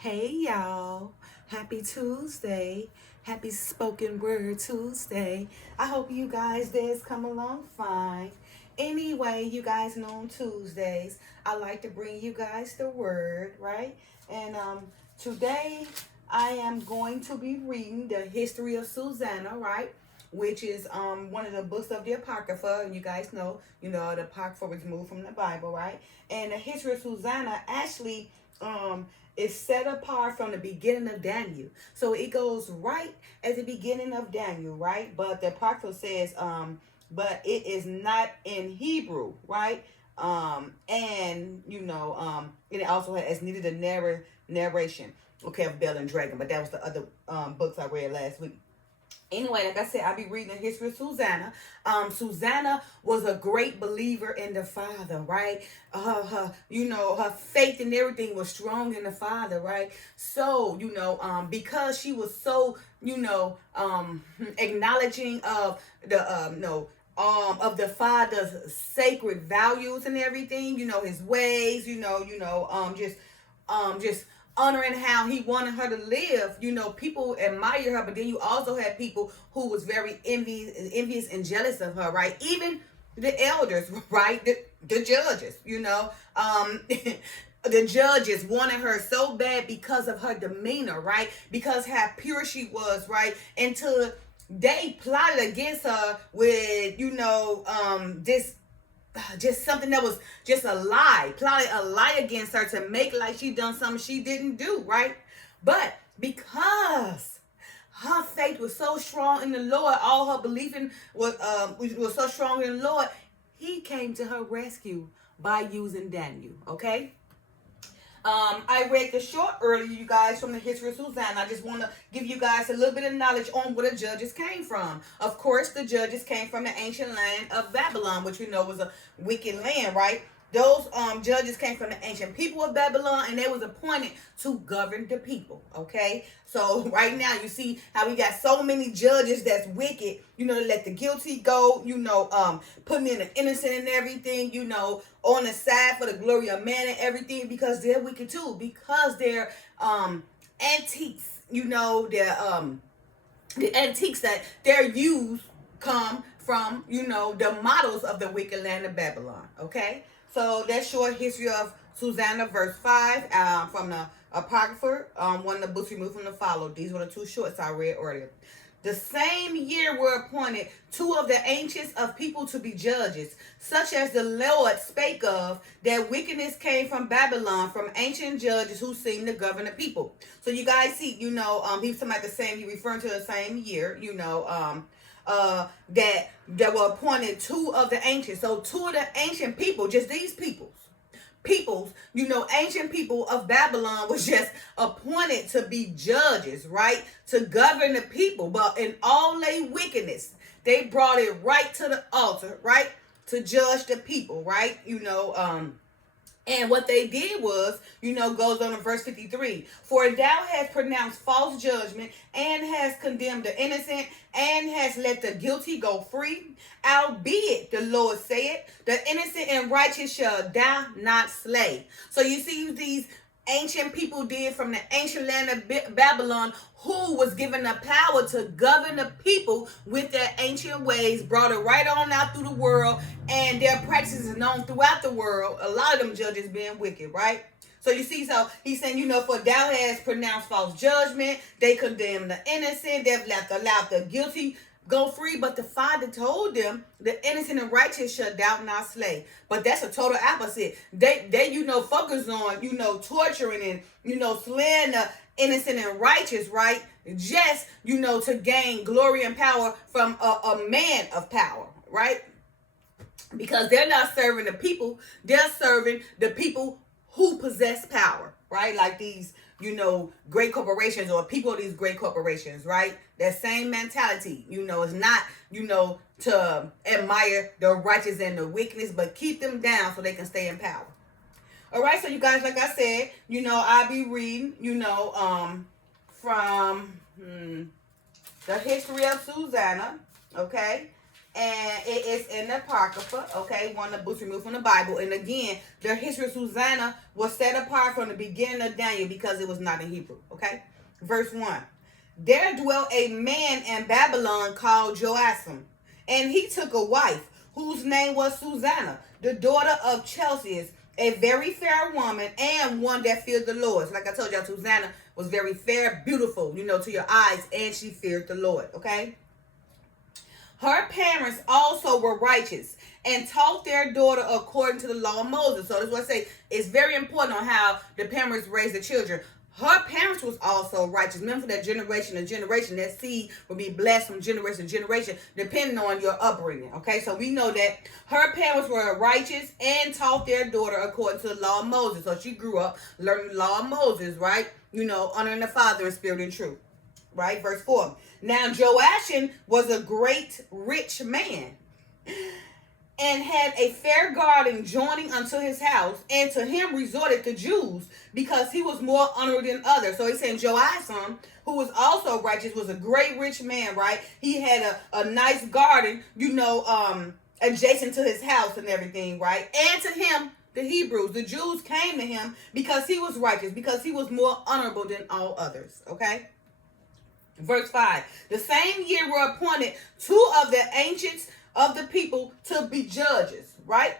Hey y'all, happy Tuesday, happy spoken word Tuesday. I hope you guys days come along fine. Anyway, you guys know on Tuesdays, I like to bring you guys the word, right? And today I am going to be reading the history of Susanna, right? Which is one of the books of the Apocrypha, and you guys know, the Apocrypha was moved from the Bible, right? And the history of Susanna actually is set apart from the beginning of Daniel. So it goes right at the beginning of Daniel, right? But the Apocrypha says, but it is not in Hebrew, right? And it also has needed a narration, okay, of Bell and Dragon, but that was the other books I read last week. Anyway, like I said, I'll be reading the history of Susanna. Susanna was a great believer in the Father, right? Her faith and everything was strong in the Father, right? So, because she was so, acknowledging of the, of the Father's sacred values and everything, his ways, just honoring how he wanted her to live. People admire her, but then you also had people who was very envious and jealous of her, right? Even the elders, right? The judges, the judges wanted her so bad because of her demeanor, right? Because how pure she was, right? Until they plotted against her with, this just something that was just a lie, plotted a lie against her to make like she done something she didn't do, right? But because her faith was so strong in the Lord, all her belief in was so strong in the Lord, he came to her rescue by using Daniel, okay? I read the short earlier, you guys, from the history of Susanna. I just want to give you guys a little bit of knowledge on where the judges came from. Of course, the judges came from the ancient land of Babylon, which we know was a wicked land, right? Those judges came from the ancient people of Babylon, and they was appointed to govern the people. Okay, so right now you see how we got so many judges that's wicked. Let the guilty go. Putting in the innocent and everything. On the side for the glory of man and everything, because they're wicked too. Because they're antiques. The antiques that they're used come from the models of the wicked land of Babylon. Okay. So that's short history of Susanna, verse 5, from the Apocrypha, one of the books removed from the Follow. These were the two shorts I read earlier. The same year were appointed two of the ancients of people to be judges, such as the Lord spake of, that wickedness came from Babylon, from ancient judges who seemed to govern the people. So you guys see, he was talking about the same, he referring to the same year, that were appointed two of the ancients. So two of the ancient people, just these peoples, ancient people of Babylon was just appointed to be judges, right? To govern the people. But in all their wickedness, they brought it right to the altar, right? To judge the people, right? And what they did was, goes on in verse 53. For thou hast pronounced false judgment, and hast condemned the innocent, and hast let the guilty go free. Albeit, the Lord said, the innocent and righteous shall thou not slay. So you see these ancient people did from the ancient land of Babylon, who was given the power to govern the people with their ancient ways, brought it right on out through the world, and their practices is known throughout the world. A lot of them judges being wicked, right? So you see, so he's saying, for thou hast pronounced false judgment, they condemn the innocent, they've allowed the guilty go free, but the Father told them, the innocent and righteous shall thou not slay. But that's a total opposite. They focus on, torturing and, slaying the innocent and righteous, right? Just, to gain glory and power from a man of power, right? Because they're not serving the people, they're serving the people who possess power, right? Like these, great corporations or people of these great corporations, right? That same mentality, is not, to admire the righteous and the wickedness, but keep them down so they can stay in power. All right, so you guys, like I said, I'll be reading, from the history of Susanna, okay? and it is in the Apocrypha, okay, one of the books removed from the Bible. And again, the history of Susanna was set apart from the beginning of Daniel because it was not in Hebrew, okay? Verse 1. There dwelt a man in Babylon called Joachim, and he took a wife whose name was Susanna, the daughter of Chelsea, a very fair woman and one that feared the Lord. So like I told y'all, Susanna was very fair, beautiful, to your eyes, and she feared the Lord, okay? Her parents also were righteous and taught their daughter according to the law of Moses. So that's what I say. It's very important on how the parents raise the children. Her parents was also righteous. Remember, that generation to generation, that seed will be blessed from generation to generation, depending on your upbringing. Okay, so we know that her parents were righteous and taught their daughter according to the law of Moses. So she grew up learning the law of Moses, right? Honoring the Father in spirit and truth. Right? Verse 4. Now Joachim was a great rich man, and had a fair garden joining unto his house, and to him resorted the Jews, because he was more honored than others. So he's saying Joachim, who was also righteous, was a great rich man, right? He had a nice garden, adjacent to his house and everything, right? And to him, the Hebrews, the Jews came to him because he was righteous, because he was more honorable than all others, okay? Verse 5. The same year were appointed two of the ancients of the people to be judges, right?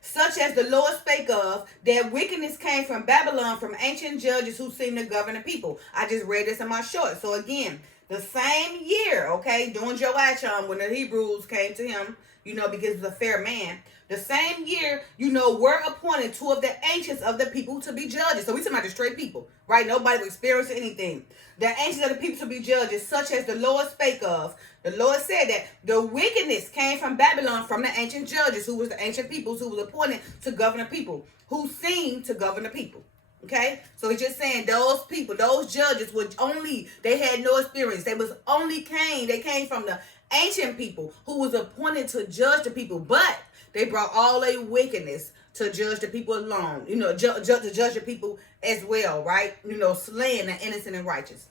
Such as the Lord spake of, that wickedness came from Babylon, from ancient judges who seemed to govern the people. I just read this in my short. So again, the same year, okay, during Joachim, when the Hebrews came to him, because he was a fair man, the same year, were appointed two of the ancients of the people to be judges. So we talking about the straight people, right? Nobody was experiencing anything. The ancients of the people to be judges, such as the Lord spake of. The Lord said that the wickedness came from Babylon, from the ancient judges, who was the ancient peoples, who was appointed to govern the people, who seemed to govern the people. Okay? So he's just saying those people, those judges, they had no experience. They came from the ancient people who was appointed to judge the people, but they brought all their wickedness to judge the people alone, to judge the people as well, right? Slaying the innocent and righteous.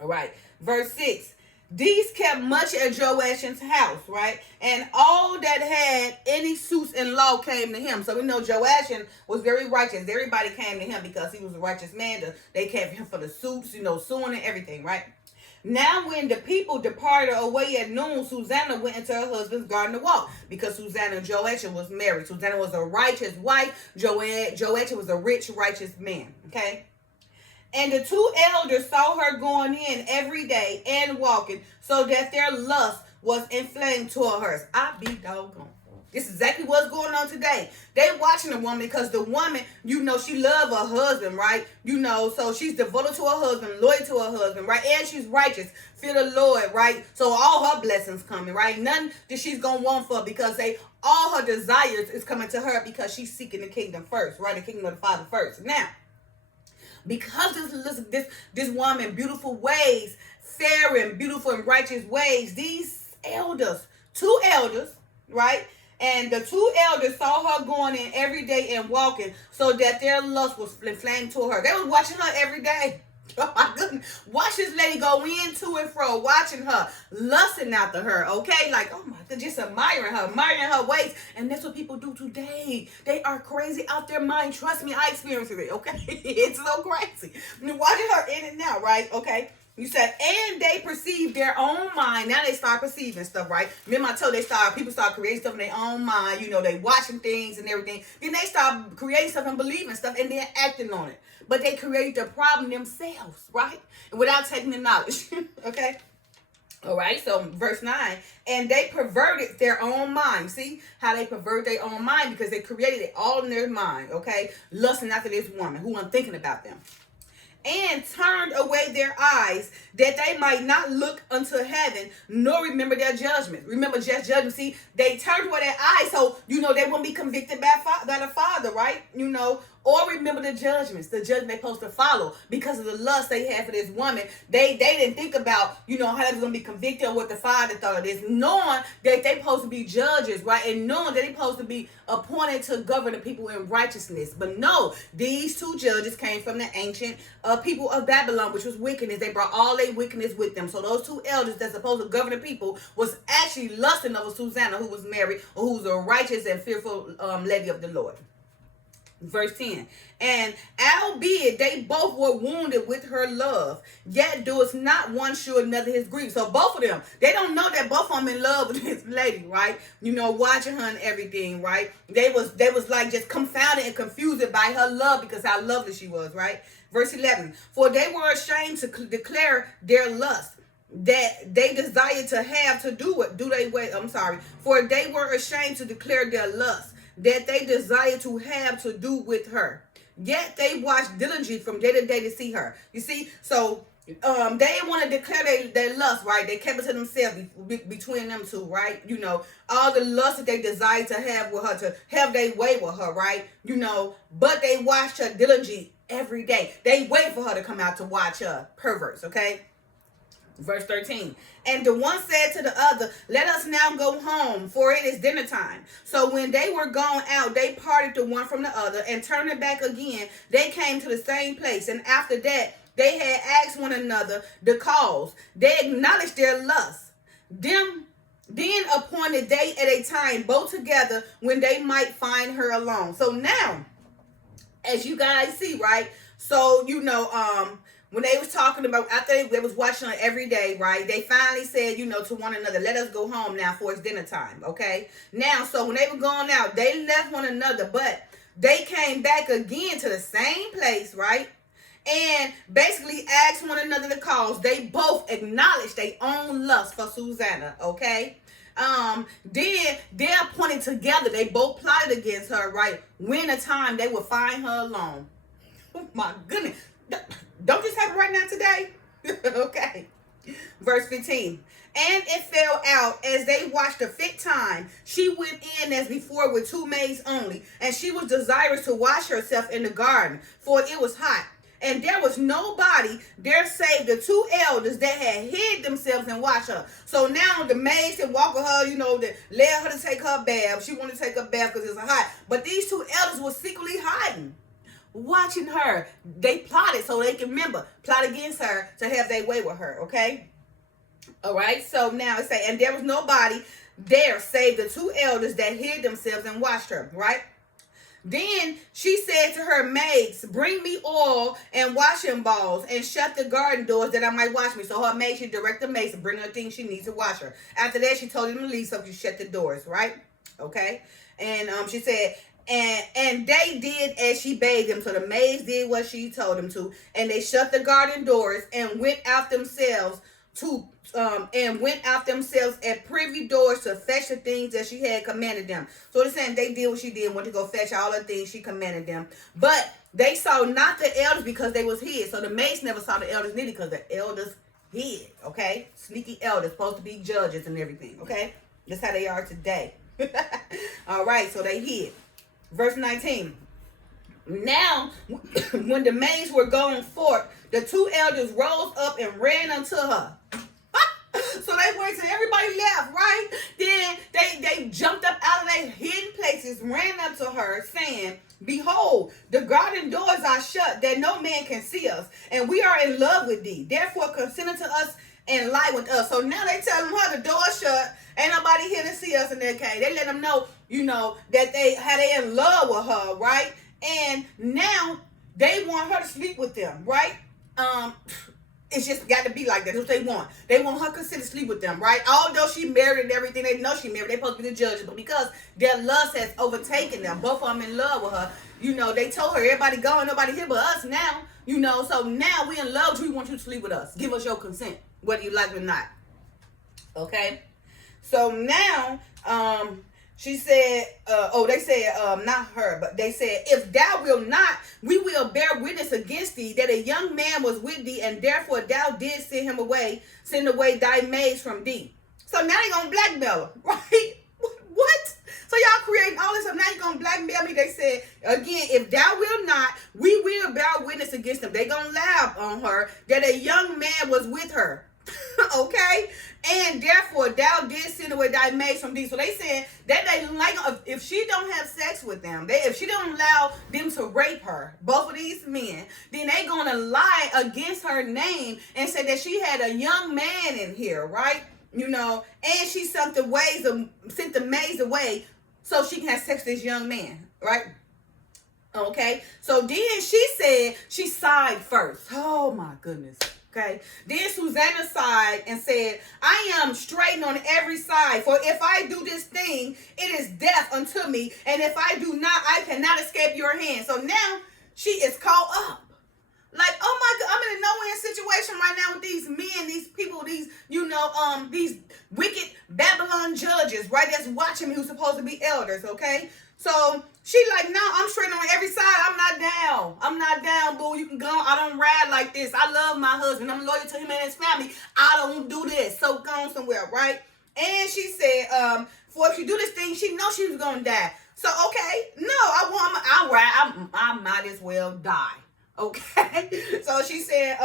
All right. Verse 6. These kept much at Joachim's house, right? And all that had any suits in law came to him. So we know Joachim was very righteous. Everybody came to him because he was a righteous man. They came to him for the suits, suing and everything, right? Now when the people departed away at noon, Susanna went into her husband's garden to walk, because Susanna and Joachim was married. Susanna was a righteous wife. Joachim was a rich, righteous man. Okay? And the two elders saw her going in every day and walking, so that their lust was inflamed toward hers. I be doggone. This is exactly what's going on today. They watching the woman because the woman, she love her husband, right? So she's devoted to her husband, loyal to her husband, right? And she's righteous, fear the Lord, right? So all her blessings coming, right? None that she's going to want for, because all her desires is coming to her because she's seeking the kingdom first, right? The kingdom of the Father first. Now, because this woman, beautiful ways, fair and beautiful and righteous ways, these elders, two elders, right? And the two elders saw her going in every day and walking, so that their lust was inflamed toward her. They was watching her every day. Oh my goodness. Watch this lady go in to and fro, watching her, lusting after her, okay? Like, oh my God, just admiring her ways. And that's what people do today. They are crazy out their mind. Trust me, I experienced it, okay? It's so crazy. Watching her in and out, right? Okay? You said, and they perceive their own mind. Now they start perceiving stuff, right? Remember I told people start creating stuff in their own mind. They watching things and everything. Then they start creating stuff and believing stuff and then acting on it. But they create the problem themselves, right? And without taking the knowledge, okay? All right, so verse 9, and they perverted their own mind. See how they pervert their own mind? Because they created it all in their mind, okay? Lusting after this woman who wasn't thinking about them. And turned away their eyes, that they might not look unto heaven, nor remember their judgment. Remember just judgment. See, they turned away their eyes, so they wouldn't be convicted by the Father, right? or remember the judgment they supposed to follow because of the lust they had for this woman. They didn't think about, how they was going to be convicted or what the Father thought of this, knowing that they supposed to be judges, right? And knowing that they supposed to be appointed to govern the people in righteousness. But no, these two judges came from the ancient people of Babylon, which was wickedness. They brought all their wickedness with them. So those two elders that's supposed to govern the people was actually lusting over Susanna, who was married, or who's a righteous and fearful lady of the Lord. Verse 10, and albeit they both were wounded with her love, yet doeth not one shew another his grief. So both of them, they don't know that both of them in love with this lady, right? Watching her and everything, right? They was like just confounded and confused by her love because how lovely she was, right? Verse 11, for they were ashamed to declare their lust that they desired to have to do it. For they were ashamed to declare their lust that they desire to have to do with her. Yet they watched diligently from day to day to see her. You see, so they didn't want to declare their lust, right? They kept it to themselves between them two, right? All the lust that they desired to have with her, to have their way with her, right? But they watched her diligently every day. They wait for her to come out to watch her perverts, okay? Verse 13, and the one said to the other, let us now go home, for it is dinner time. So when they were gone out, they parted the one from the other, and turning back again, they came to the same place. And after that, they had asked one another the cause. They acknowledged their lust. Then appointed they at a time both together when they might find her alone. So now, as you guys see, right? So, when they was talking about, after they was watching her every day, right, they finally said, to one another, let us go home now, for it's dinner time, okay? Now, so when they were going out, they left one another, but they came back again to the same place, right? And basically asked one another the cause. They both acknowledged their own lust for Susanna, okay? Then they're appointed together. They both plotted against her, right? When a time they would find her alone. Oh my goodness. Don't this happen right now today? Okay. Verse 15. And it fell out as they watched a fit time. She went in as before with two maids only. And she was desirous to wash herself in the garden, for it was hot. And there was nobody there save the two elders that had hid themselves and watched her. So now the maids can walk with her, that led her to take her bath. She wanted to take her bath because it was hot. But these two elders were secretly hiding, watching her. They plotted so they can plot against her to have their way with her, okay? All right, so now it say, and there was nobody there save the two elders that hid themselves and watched her, right? Then she said to her maids, bring me oil and washing balls and shut the garden doors that I might wash me. So her maid, she directed the maids to bring her things she needs to wash her. After that, she told them to leave, so she shut the doors, right? Okay, and she said, And they did as she bade them. So the maids did what she told them to, and they shut the garden doors and went out themselves at privy doors to fetch the things that she had commanded them. So they're saying they did what she did, went to go fetch all the things she commanded them. But they saw not the elders because they was hid. So the maids never saw the elders neither because the elders hid. Okay, sneaky elders, supposed to be judges and everything. Okay, that's how they are today. All right, so they hid. Verse 19. Now, when the maids were going forth, the two elders rose up and ran unto her. So they went to everybody left, right? Then they jumped up out of their hidden places, ran up to her, saying, behold, the garden doors are shut, that no man can see us, and we are in love with thee. Therefore, consent unto us and lie with us. So now they telling her the door shut, ain't nobody here to see us in their cave. They let them know, that they in love with her, right? And now they want her to sleep with them, right? It's just got to be like that. That's what they want. They want her consent to sleep with them, right? Although she married and everything, they know she married. They're supposed to be the judges. But because their lust has overtaken them, both of them in love with her, they told her, everybody gone, nobody here but us now, So now we in love. We want you to sleep with us. Give us your consent, whether you like it or not. Okay? So now, she said, they said, not her, but they said, if thou wilt not, we will bear witness against thee that a young man was with thee, and therefore thou didst send away thy maids from thee. So now they gonna blackmail her, right? What? So y'all creating all this stuff. Now you're going to blackmail me. They said, again, if thou will not, we will bear witness against them. They going to laugh on her that a young man was with her. Okay? And therefore, thou didst send away thy maids from thee. So they said that they like, if she don't have sex with them, if she don't allow them to rape her, both of these men, then they gonna lie against her name and say that she had a young man in here, right? You know, and she sent the maids away so she can have sex with this young man, right? Okay, so then she said she sighed first. Oh my goodness. Okay. Then Susanna sighed and said, I am straitened on every side, for if I do this thing, it is death unto me. And if I do not, I cannot escape your hand. So now she is caught up. Like, oh my God, I'm in a no-win situation right now with these men, these people, these, these wicked Babylon judges, right? That's watching me, who's supposed to be elders, okay? So she like, no, I'm straight on every side. I'm not down. I'm not down, boo. You can go. I don't ride like this. I love my husband. I'm loyal to him and his family. I don't do this. So go on somewhere, right? And she said, for if she do this thing, she knows she was gonna die. So okay, no, I might as well die. Okay. So she said,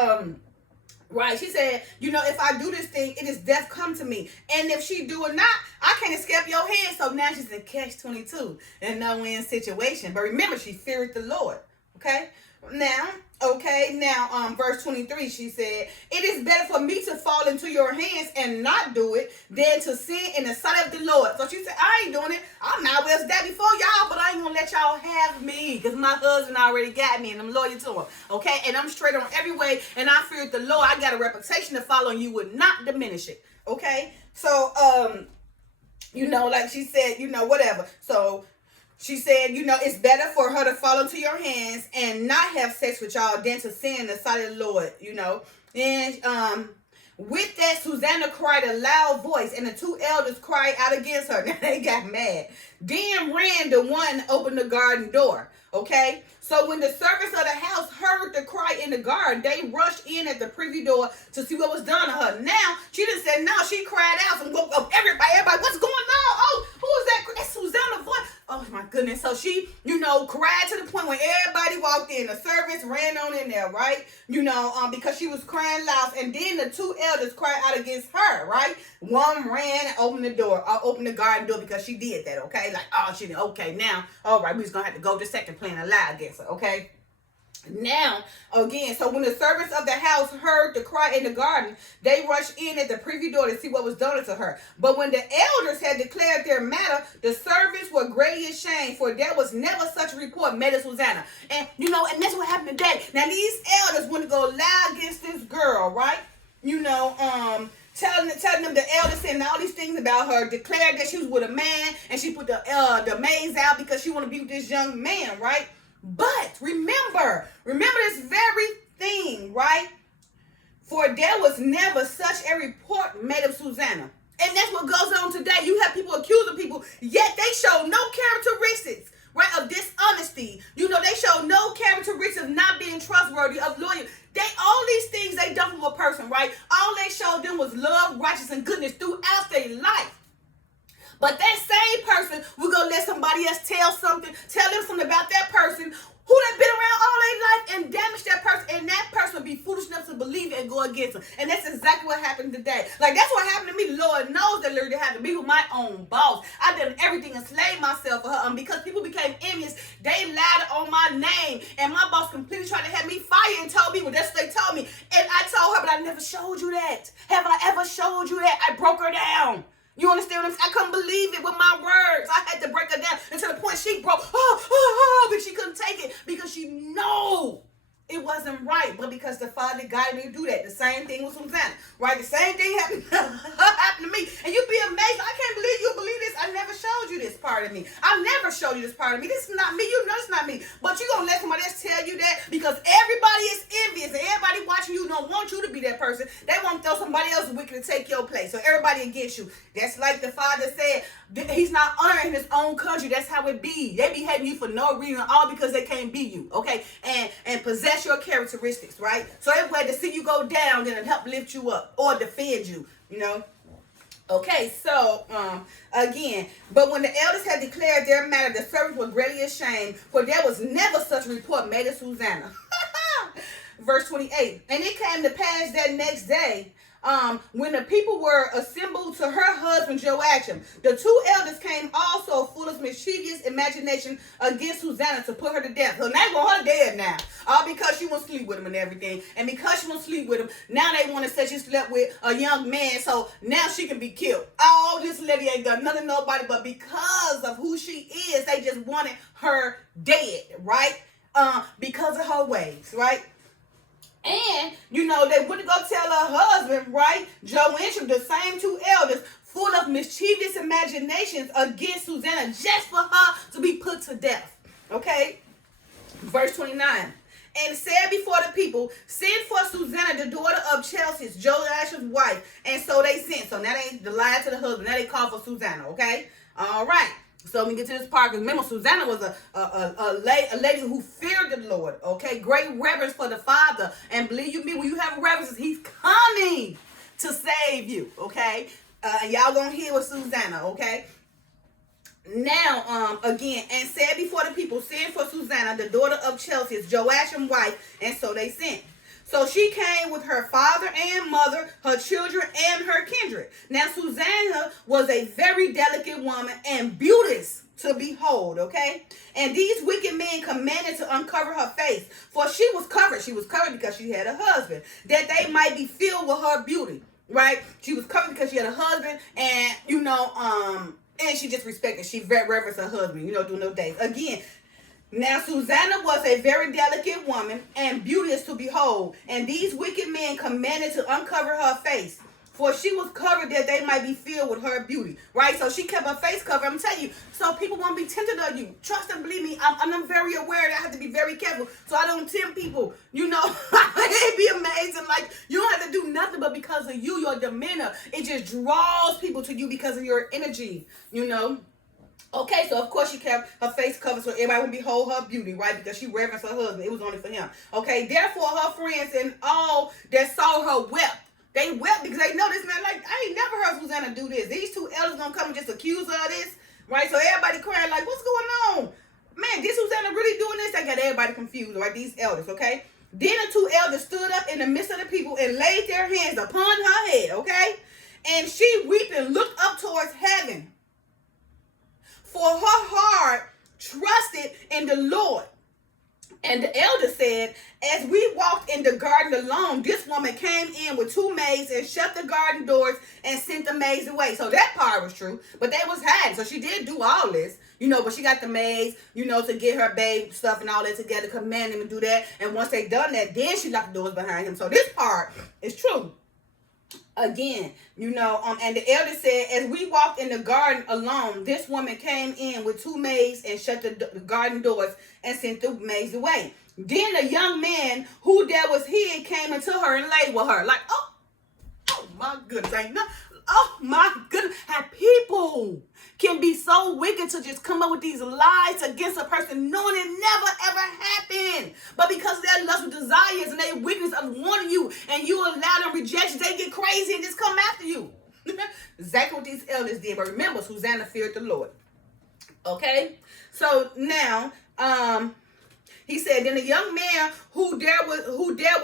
right, she said, if I do this thing, it is death come to me. And if she do or not, I can't escape your hand. So now she's in catch-22 in a no-win situation. But remember, she feared the Lord. Okay? Now, verse 23, she said, it is better for me to fall into your hands and not do it than to sin in the sight of the Lord. So she said, I ain't doing it. I'm not well dead before y'all, but I ain't going to let y'all have me because my husband already got me and I'm loyal to him. Okay? And I'm straight on every way and I feared the Lord. I got a reputation to follow and you would not diminish it. Okay? So, like she said, whatever. So, she said, it's better for her to fall into your hands and not have sex with y'all than to sin in the sight of the Lord, And with that, Susanna cried a loud voice, and the two elders cried out against her. Now they got mad. Then ran the one opened the garden door. Okay? So when the servants of the house heard the cry in the garden, they rushed in at the privy door to see what was done to her. Now, she just said, no, she cried out and woke up everybody, what's going on? Oh, who is that? That's Susanna's voice. Oh my goodness. So she, cried to the point when everybody walked in. The servants ran on in there, right? Because she was crying loud. And then the two elders cried out against her, right? One ran and opened the door, opened the garden door because she did that, okay? Like, oh, she did. Okay, now, all right, we're just going to have to go to second plan and lie against her, okay? Now, again, so when the servants of the house heard the cry in the garden, they rushed in at the privy door to see what was done to her. But when the elders had declared their matter, the servants were greatly ashamed, for there was never such a report made as Susanna. And, and that's what happened today. Now, these elders want to go lie against this girl, right? Telling them the elders saying all these things about her, declared that she was with a man, and she put the maids out because she want to be with this young man, right? But remember this very thing, right? For there was never such a report made of Susanna. And that's what goes on today. You have people accusing people, yet they show no characteristics, right, of dishonesty. They show no characteristics of not being trustworthy, of loyalty. All these things they done from a person, right? All they showed them was love, righteousness, and goodness throughout their life. But that same person, we're going to let somebody else tell them something about that person who they've been around all their life and damage that person. And that person will be foolish enough to believe it and go against them. And that's exactly what happened today. Like, that's what happened to me. Lord knows that literally happened to me with my own boss. I did everything and slaved myself for her. Because people became envious. They lied on my name. And my boss completely tried to have me fired and told me, well, that's what they told me. And I told her, but I never showed you that. Have I ever showed you that? I broke her down. You understand what I'm saying? I couldn't believe it with my words. I had to break her down until the point she broke. But she couldn't take it because she knew it wasn't right. But because the Father guided me to do that. The same thing with Susanna, right? The same thing happened to me. And you'd be amazed. I can't believe you believe this. I never showed you this part of me. I never showed you this part of me. This is not me. You know it's not me. But you're going to let somebody else tell you that because everybody is envious. And everybody watching you don't want you to be that person. They want to throw somebody else wicked to take your place. So everybody against you. That's like the Father said. He's not honoring his own country. That's how it be. They be hating you for no reason, all because they can't be you, okay? And possess your characteristics, right? So they're glad to see you go down and help lift you up or defend you, Okay, so again, but when the elders had declared their matter, the servants were greatly ashamed, for there was never such report made of Susanna. Verse 28. And it came to pass that next day, when the people were assembled to her husband Joachim, the two elders came also full of mischievous imagination against Susanna to put her to death. So now they want her dead now. All because she won't sleep with him and everything. And because she won't sleep with him, now they want to say she slept with a young man, so now she can be killed. Oh, this lady ain't done nothing to nobody, but because of who she is, they just wanted her dead, right? Because of her ways, right? And, they went to go tell her husband, right? Joachim, the same two elders, full of mischievous imaginations against Susanna, just for her to be put to death. Okay? Verse 29. And said before the people, send for Susanna, the daughter of Chelsea, Joash's wife. And so they sent. So now they lied to the husband. Now they called for Susanna, okay? All right. So we get to this part, because remember, Susanna was a lady who feared the Lord, okay? Great reverence for the Father. And believe you me, when you have reverence, he's coming to save you, okay? Y'all gonna hear with Susanna, okay? Now, again, and said before the people, send for Susanna, the daughter of Chelsea, Joash's wife, and so they sent. So she came with her father and mother, her children, and her kindred. Now, Susanna was a very delicate woman and beauteous to behold, okay? And these wicked men commanded to uncover her face, for she was covered. She was covered because she had a husband, that they might be filled with her beauty, right? She was covered because she had a husband, and, and she just respected. She very reverenced her husband, doing no days. Again, now Susanna was a very delicate woman and beauteous to behold, and these wicked men commanded to uncover her face, for she was covered that they might be filled with her beauty, right? So she kept her face covered. I'm telling you, so people won't be tempted of you. Trust and believe me, I'm very aware that I have to be very careful so I don't tempt people, It'd be amazing. Like, you don't have to do nothing, but because of you, your demeanor, it just draws people to you because of your energy, Okay, so of course she kept her face covered so everybody would behold her beauty, right? Because she reverenced her husband. It was only for him. Okay, therefore her friends and all that saw her wept. They wept because they know this man, like, I ain't never heard Susanna do this. These two elders gonna come and just accuse her of this, right? So everybody crying like, what's going on? Man, this Susanna really doing this? They got everybody confused, right? These elders, okay? Then the two elders stood up in the midst of the people and laid their hands upon her head, okay? And she weeping looked up towards heaven. For her heart trusted in the Lord. And the elder said, as we walked in the garden alone, this woman came in with two maids and shut the garden doors and sent the maids away. So that part was true, but they was hiding. So she did do all this, but she got the maids, to get her babe stuff and all that together, command them to do that. And once they done that, then she locked the doors behind him. So this part is true. Again, and the elder said, as we walked in the garden alone, this woman came in with two maids and shut the garden doors and sent the maids away. Then a young man who there was hid came into her and lay with her. Like, oh my goodness, oh my goodness, how people can be so wicked to just come up with these lies against a person knowing it never ever happened. But because of their lustful desires and their wickedness of wanting you and you allow them rejection, they get crazy and just come after you. Exactly what these elders did. But remember, Susanna feared the Lord. Okay? So now, he said, then the young man who there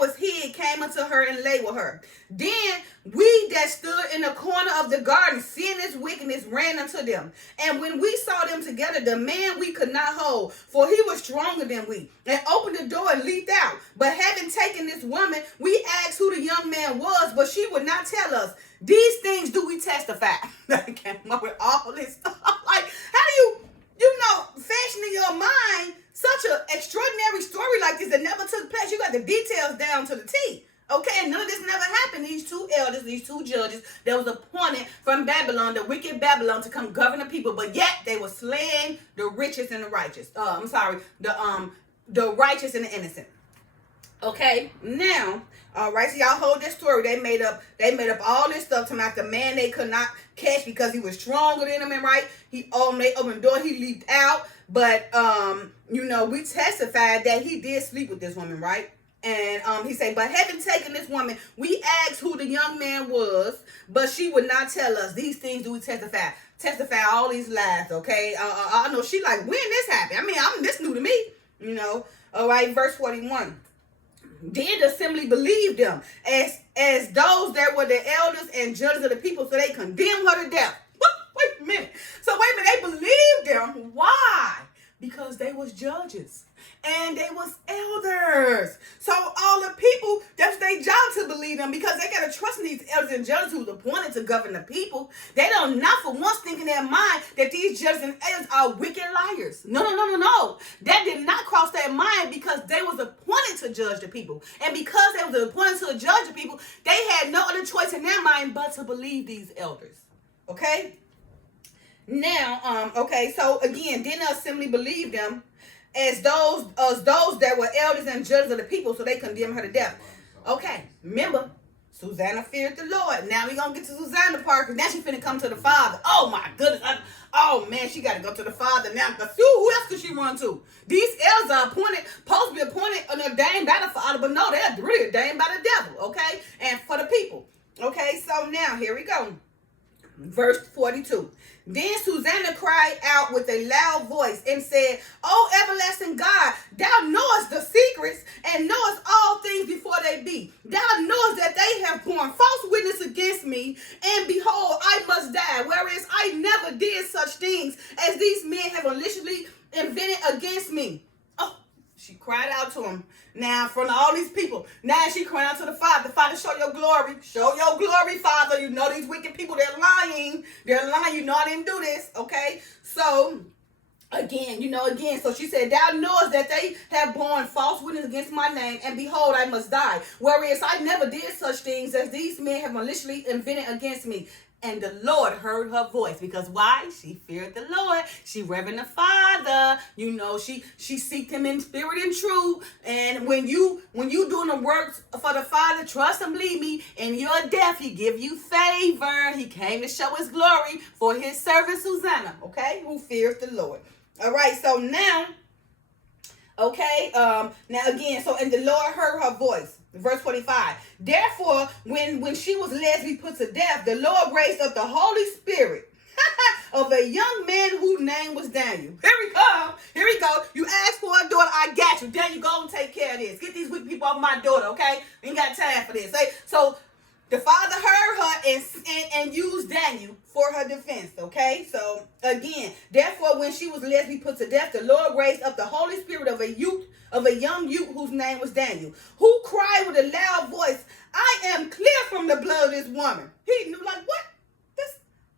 was hid came unto her and lay with her. Then we that stood in the corner of the garden, seeing this wickedness, ran unto them. And when we saw them together, the man we could not hold, for he was stronger than we, and opened the door and leaped out. But having taken this woman, we asked who the young man was, but she would not tell us. These things do we testify. I came up with all this stuff. Like, how do you fashion in your mind such an extraordinary story like this that never took place? You got the details down to the T. Okay, and none of this never happened. These two elders, these two judges that was appointed from Babylon, the wicked Babylon, to come govern the people, but yet they were slaying the richest and the righteous. The righteous and the innocent. Okay, now, all right, so y'all hold this story. They made up all this stuff to make the man they could not catch because he was stronger than them, and right? They opened the door, he leaped out, but we testified that he did sleep with this woman, right? And he said, but having taken this woman, we asked who the young man was, but she would not tell us. These things do we testify. Testify all these lies, okay? I know she like, when this happened? I mean, this new to me, you know. All right, verse 41. Then the assembly believed them as those that were the elders and judges of the people, so they condemned her to death. Wait a minute. So wait a minute, they believed them. Why? Because they was judges and they was elders. So all the people, that's their job to believe them, because they got to trust in these elders and judges who's appointed to govern the people. They don't not for once think in their mind that these judges and elders are wicked liars. No. That did not cross their mind, because they was appointed to judge the people. And because they was appointed to judge the people, they had no other choice in their mind but to believe these elders. Okay? Now, okay, so again, then the assembly believed them as those that were elders and judges of the people, so they condemned her to death. Okay, remember, Susanna feared the Lord. Now we gonna get to Susanna part, because now she finna come to the Father. Oh my goodness. Oh man, she gotta go to the Father now, because who else could she run to? These elders are supposed to be appointed and ordained by the Father, but no, they're really ordained by the devil, okay? And for the people. Okay, so now here we go. Verse 42. Then Susanna cried out with a loud voice and said, O everlasting God, thou knowest the secrets and knowest all things before they be. Thou knowest that they have borne false witness against me, and behold, I must die, whereas I never did such things as these men have maliciously invented against me. Oh, she cried out to him. Now, from all these people, now she cried out to the Father. Father, show your glory. Show your glory, Father. You know these wicked people, they're lying. They're lying. You know I didn't do this, okay? So, again. So she said, thou knowest that they have borne false witness against my name, and behold, I must die. Whereas I never did such things as these men have maliciously invented against me. And the Lord heard her voice, because why? She feared the Lord. She reverenced the Father. You know, she seeked him in spirit and truth. And when you doing the works for the Father, trust and believe me, in your death, he give you favor. He came to show his glory for his servant Susanna, okay, who fears the Lord. All right, so now, okay, now again, so and the Lord heard her voice. Verse 45. Therefore, when she was led to be put to death, the Lord raised up the Holy Spirit of a young man whose name was Daniel. Here we come. Here we go. You asked for a daughter, I got you. Daniel, go and take care of this. Get these wicked people off my daughter, okay? We ain't got time for this. So the Father heard her and used Daniel for her defense, okay? So again, therefore, when she was led to be put to death, the Lord raised up the Holy Spirit of a young youth whose name was Daniel, who cried with a loud voice, I am clear from the blood of this woman. He knew, like, what?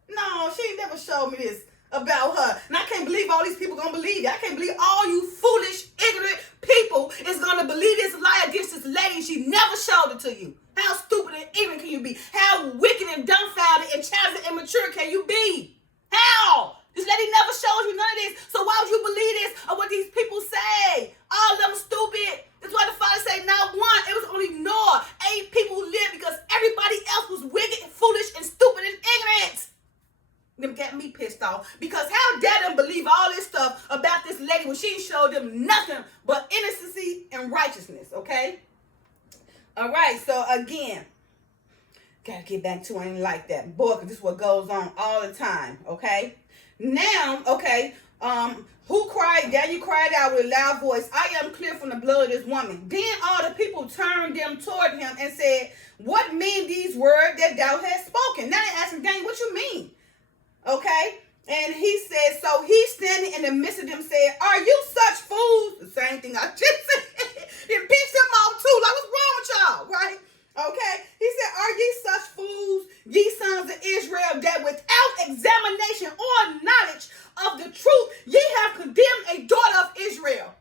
No, she ain't never showed me this about her. And I can't believe all these people gonna believe it. I can't believe all you foolish, ignorant people is gonna believe this lie against this lady. She never showed it to you. How stupid and ignorant can you be? How wicked and dumbfounded and childish and immature can you be? How? This lady never showed you none of this. So why would you believe this or what these people say? All of them stupid. That's why the Father said not one. It was only Noah. 8 people who lived, because everybody else was wicked and foolish and stupid and ignorant. Them got me pissed off, because how dare them believe all this stuff about this lady when she showed them nothing but innocency and righteousness, okay? All right, so again, gotta get back to it like that, boy, because this is what goes on all the time, okay? Now, okay, Daniel cried out with a loud voice, I am clear from the blood of this woman. Then all the people turned them toward him and said, what mean these words that thou hast spoken? Now they asked him, Daniel, what you mean? Okay, and he said, so he standing in the midst of them said, are you such fools? The same thing I just said. It pissed him off too, like, what's wrong with y'all, right? Okay, he said, are ye such fools, ye sons of Israel, that without examination or knowledge of the truth, ye have condemned a daughter of Israel?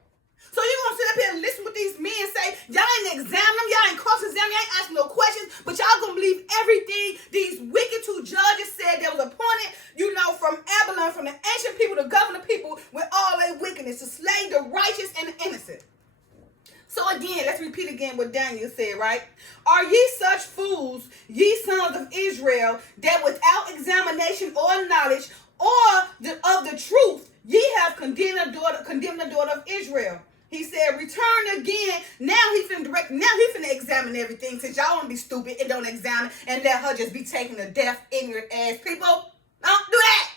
So you're going to sit up here and listen what these men say. Y'all ain't examine them. Y'all ain't cross-examine. Y'all ain't asking no questions. But y'all going to believe everything these wicked 2 judges said that was appointed, you know, from Babylon, from the ancient people to govern the people with all their wickedness, to slay the righteous and the innocent. So again, let's repeat again what Daniel said, right? Are ye such fools, ye sons of Israel, that without examination or knowledge or of the truth, ye have condemned the daughter of Israel? He said, return again. Now he finna examine everything, since y'all want to be stupid and don't examine and let her just be taking the deaf, ignorant ass people. Don't do that.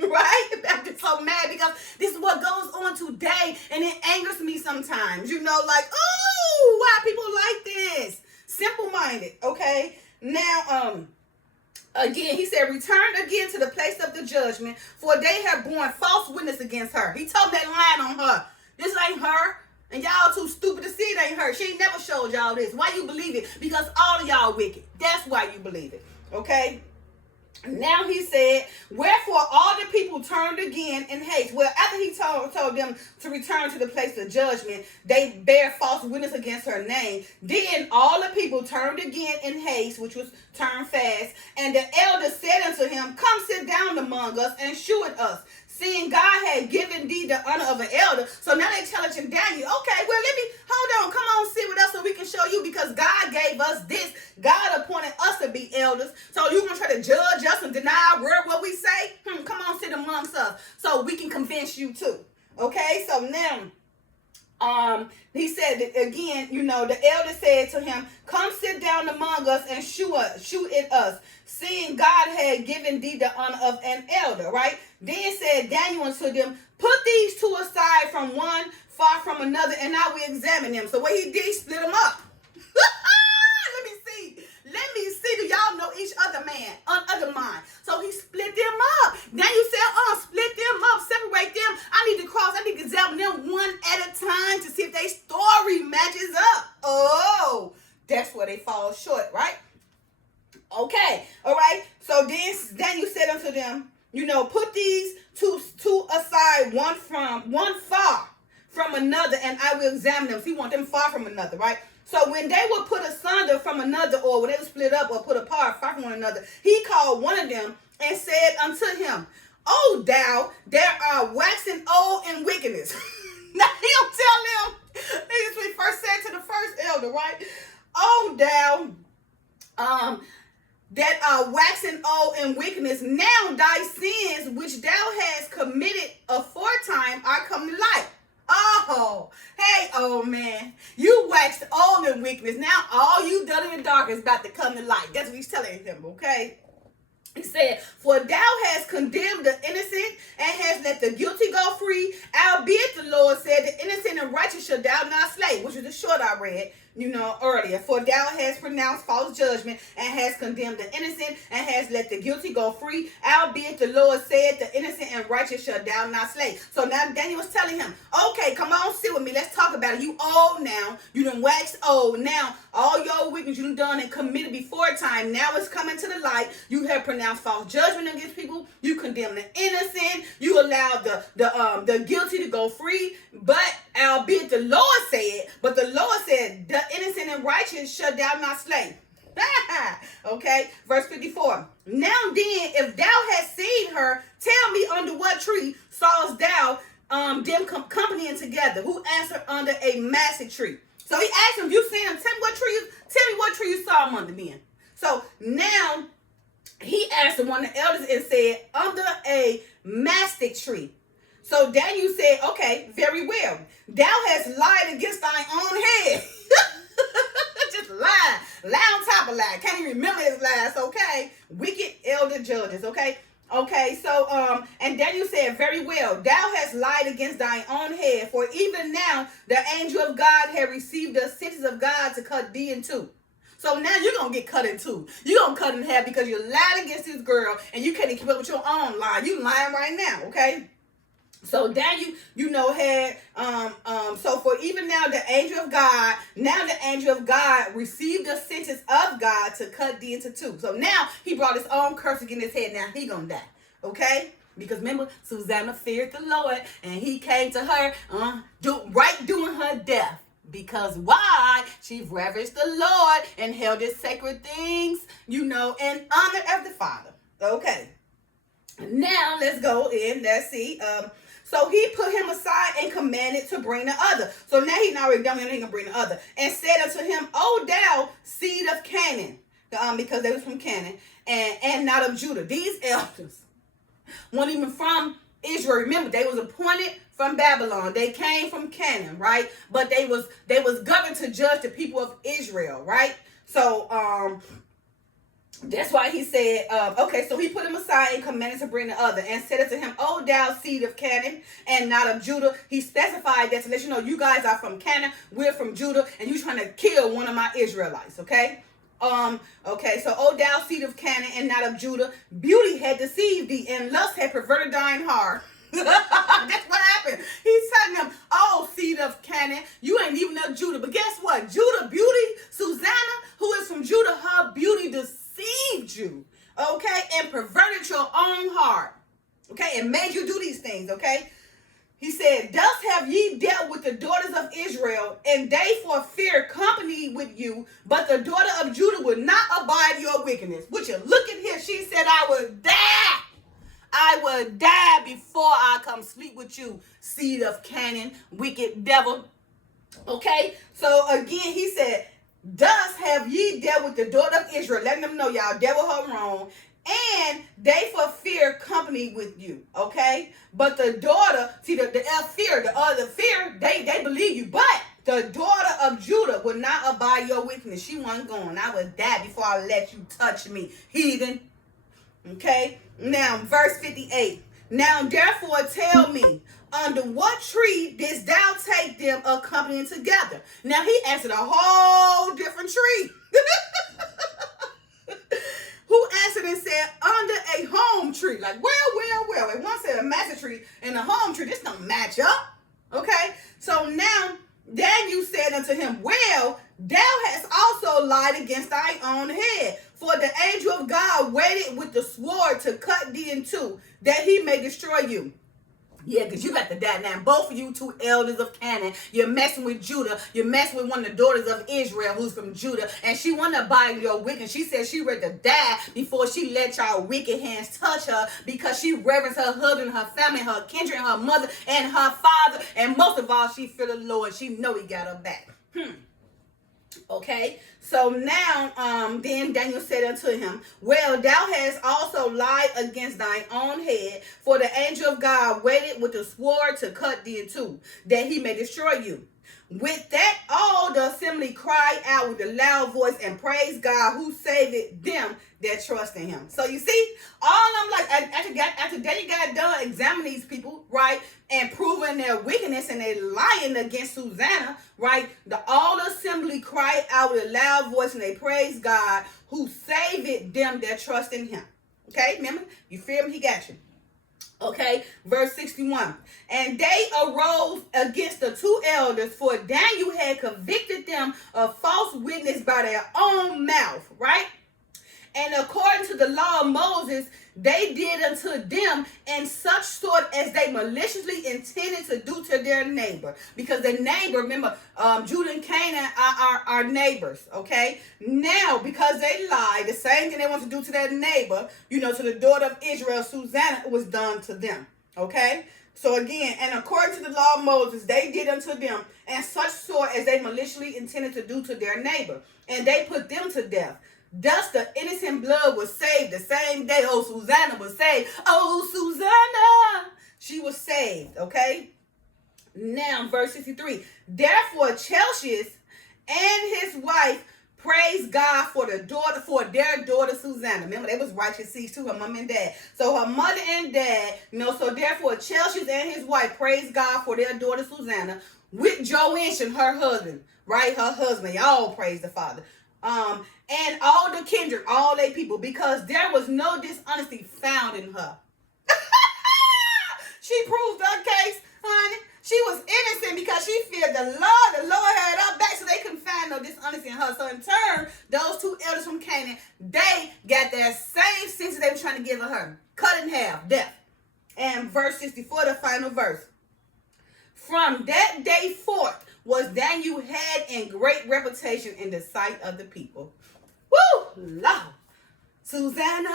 Right? I'm just so mad because this is what goes on today, and it angers me sometimes. Like, oh, why people like this? Simple-minded, okay? Now, again, he said, return again to the place of the judgment, for they have borne false witness against her. He told that line on her. This ain't her. And y'all too stupid to see it ain't her. She ain't never showed y'all this. Why you believe it? Because all of y'all wicked. That's why you believe it. Okay? Now he said, wherefore all the people turned again in haste. Well, after he told them to return to the place of judgment, they bear false witness against her name. Then all the people turned again in haste, which was turn fast. And the elder said unto him, come sit down among us and shew it us, seeing God had given thee the honor of an elder. So now they challenging Daniel. Okay, well, hold on. Come on, sit with us so we can show you, because God gave us this. God appointed us to be elders. So you want to try to judge us and deny our word, what we say? Come on, sit amongst us so we can convince you too. Okay, so now, he said again, the elder said to him, come sit down among us and shew it us, seeing God had given thee the honor of an elder, right? Then said Daniel unto them, put these two aside from one, far from another, and I will examine them. So what he did, he split them up. Let me see. Do y'all know each other mind? So he split them up. Daniel said, split them up, separate them. I need to examine them one at a time to see if their story matches up. Oh, that's where they fall short, right? Okay, all right. So then Daniel said unto them, put these two aside, one far from another, and I will examine them. So he want them far from another, right? So when they were put asunder from another, or when they were split up or put apart far from one another, he called one of them and said unto him, O thou, there are waxing old in wickedness. Now he don't tell them. This is what he first said to the first elder, right? O thou, that are waxing old in wickedness, now thy sins which thou hast committed aforetime are come to light. Oh, hey, old man, you waxed old in wickedness. Now all you done in the dark is about to come to light. That's what he's telling him, okay? He said, for thou hast condemned the innocent and hast let the guilty go free, albeit the Lord said, the innocent and righteous shall thou not slay, which is the short I read, earlier. For thou hast pronounced false judgment and hast condemned the innocent and hast let the guilty go free, albeit the Lord said, the innocent and righteous shall thou not slay. So now Daniel was telling him, okay, come on, sit with me. Let's talk about it. You old now. You done waxed old. Now, all your wickedness you done and committed before time, now it's coming to the light. You have pronounced false judgment against people. You condemn the innocent. You allow the guilty to go free. But albeit the Lord said, the innocent and righteous shall thou not slay. Okay, verse 54. Now then, if thou hast seen her, tell me under what tree sawest thou them companying together? Who answered, under a massive tree. So he asked him, you seen him? Tell me what tree you saw him under then. So now he answered one of the elders and said, under a mastic tree. So Daniel said, okay, very well. Thou hast lied against thine own head. Just lie on top of lie. Can't even remember his lies, okay? Wicked elder judges, okay? Okay, so, and Daniel said, very well, thou hast lied against thine own head, for even now the angel of God had received the sentence of God to cut thee in two. So now you're going to get cut in two. You're going to cut in half because you lied against this girl and you can't even keep up with your own lie. You lying right now, okay? So Daniel, had, so for even now the angel of God received the sentence of God to cut thee into two. So now he brought his own curse against his head. Now he gonna die, okay? Because remember, Susanna feared the Lord and he came to her during her death. Because why? She reverenced the Lord and held his sacred things, in honor of the Father. Okay. Now let's go in. Let's see. So he put him aside and commanded to bring the other. So now he already done him, he gonna bring the other. And said unto him, O thou seed of Canaan, because they was from Canaan, and not of Judah. These elders weren't even from Israel. Remember, they was appointed from Babylon. They came from Canaan, right? But they was governed to judge the people of Israel, right? So that's why he said, okay, so he put him aside and commanded to bring the other, and said unto him, O thou seed of Canaan, and not of Judah. He specified that to let you know, you guys are from Canaan, we're from Judah, and you trying to kill one of my Israelites, okay? Okay, so O thou seed of Canaan, and not of Judah, beauty had deceived thee, and lust had perverted thine heart. That's what happened. He's telling them, oh, seed of Canaan, you ain't even of Judah. But guess what? Judah beauty, Susanna, who is from Judah, her beauty deceived you, okay, and perverted your own heart, okay, and made you do these things, okay. He said, thus have ye dealt with the daughters of Israel, and they for fear company with you, but the daughter of Judah would not abide your wickedness. Would you look at here? She said, I would die. I would die before I come sleep with you, seed of Canaan, wicked devil. Okay, so again, he said, thus have ye dealt with the daughter of Israel, letting them know y'all dealt with her wrong, and they for fear company with you, okay? But the daughter, see the other fear, they believe you, but the daughter of Judah would not abide your wickedness. She wasn't going. I would die before I let you touch me, heathen. Okay, now verse 58. Now therefore tell me, under what tree didst thou take them accompanying together? Now he answered a whole different tree. Who answered and said, under a home tree. Like, well. And one said a massive tree and a home tree. This don't match up. Okay, so now Daniel said unto him, well, thou hast also lied against thy own head. For the angel of God waited with the sword to cut thee in two, that he may destroy you. Yeah, because you got to die now. Both of you two elders of Canaan. You're messing with Judah. You're messing with one of the daughters of Israel who's from Judah. And she wanted to buy your wicked. She said she ready to die before she let y'all wicked hands touch her, because she reverence her husband, her family, her kindred, her mother, and her father. And most of all, she feel the Lord. She know he got her back. Okay, so now then Daniel said unto him, well, thou hast also lied against thine own head, for the angel of God waited with the sword to cut thee in two, that he may destroy you. With that, all the assembly cried out with a loud voice and praised God, who saved them that trust in him. So you see, all I'm like, after Daniel got done examining these people, right, and proving their wickedness and they lying against Susanna, right, all the assembly cried out with a loud voice and they praised God, who saved them that trust in him. Okay, remember, you fear him, he got you. Okay, verse 61. And they arose against the two elders, for Daniel had convicted them of false witness by their own mouth, right? And according to the law of Moses, they did unto them in such sort as they maliciously intended to do to their neighbor. Because the neighbor, remember, Judah and Canaan are neighbors, okay? Now, because they lied, the same thing they want to do to their neighbor, you know, to the daughter of Israel, Susanna, was done to them, okay? So again, and according to the law of Moses, they did unto them in such sort as they maliciously intended to do to their neighbor. And they put them to death. Thus the innocent blood was saved the same day. Oh, Susanna was saved. Oh, Susanna, she was saved, okay? Now, verse 63. Therefore, Chelcias and his wife praised God for their daughter Susanna. Remember, they was righteous seeds too, her mom and dad. So her mother and dad, you know, so therefore Chelcias and his wife praised God for their daughter Susanna, with Joash and her husband, right? Her husband. Y'all praise the Father. And all the kindred, all they people, because there was no dishonesty found in her. She proved her case, honey. She was innocent because she feared the Lord. The Lord had her back, so they couldn't find no dishonesty in her. So in turn, those two elders from Canaan, they got that same sentence they were trying to give her. Cut in half, death. And verse 64, the final verse. From that day forth was Daniel had in great reputation in the sight of the people. Woo! Lord. Susanna.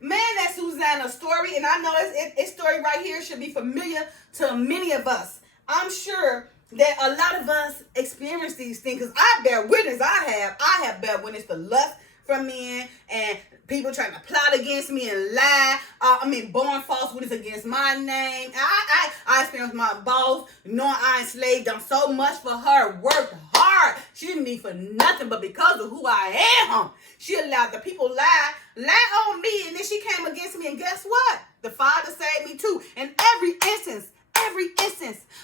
Man, that Susanna story, and I know this story right here should be familiar to many of us. I'm sure that a lot of us experience these things, because I bear witness. I have bear witness to lust, from men, and people trying to plot against me and lie. Born false witness against my name. I experienced my boss knowing I enslaved done so much for her, worked hard. She didn't need for nothing, but because of who I am, she allowed the people lie on me, and then she came against me, and guess what? The Father saved me too. In every instance,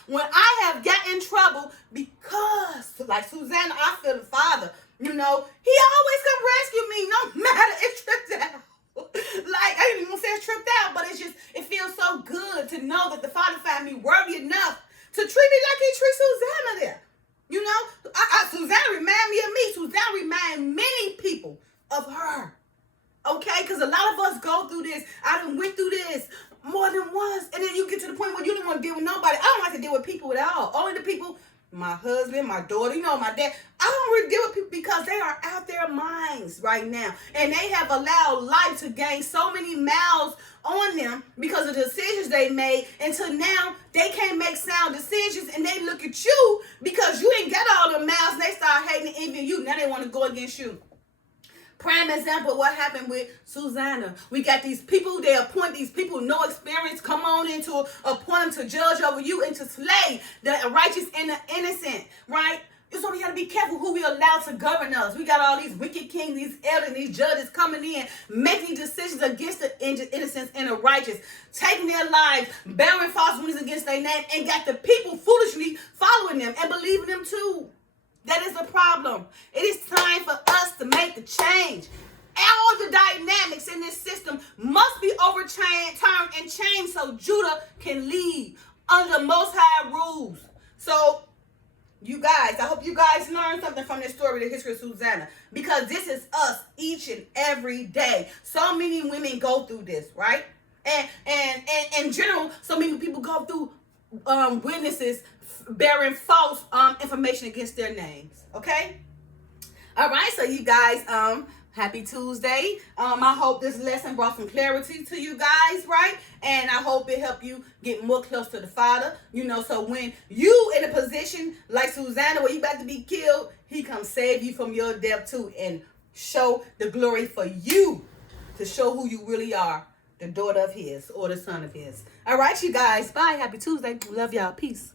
when I have gotten in trouble, because, like Susanna, I feel the Father, He always come rescue me, no matter it's tripped out. Like, I didn't even say it's tripped out, but it feels so good to know that the Father found me worthy enough to treat me like He treats Susanna there. Susanna remind me of me. Susanna remind many people of her. Okay? Because a lot of us go through this. I done went through this more than once. And then you get to the point where you don't want to deal with nobody. I don't like to deal with people at all. Only the people, my husband, my daughter, my dad. I don't really deal with people because they are out their minds right now. And they have allowed life to gain so many miles on them because of the decisions they made. Until now, they can't make sound decisions. And they look at you because you ain't got all the miles. And they start hating and envying you. Now they want to go against you. Prime example of what happened with Susanna. We got these people, they appoint these people, no experience, come on into appoint them to judge over you and to slay the righteous and the innocent, right? So we got to be careful who we allow to govern us. We got all these wicked kings, these elders, these judges coming in, making decisions against the innocents and the righteous, taking their lives, bearing false witness against their name, and got the people foolishly following them and believing them too. That is a problem. It is time for us to make the change. All the dynamics in this system must be overturned and changed so Judah can lead under the Most High rules. So, you guys, I hope you guys learned something from this story, the history of Susanna, because this is us each and every day. So many women go through this, right? And in general, so many people go through witnesses bearing false information against their names. Okay? All right, so you guys, happy Tuesday. I hope this lesson brought some clarity to you guys, right? And I hope it helped you get more close to the Father. So when you in a position like Susanna where you about to be killed, He comes save you from your death too and show the glory for you to show who you really are, the daughter of His or the son of His. All right, you guys. Bye. Happy Tuesday. Love y'all. Peace.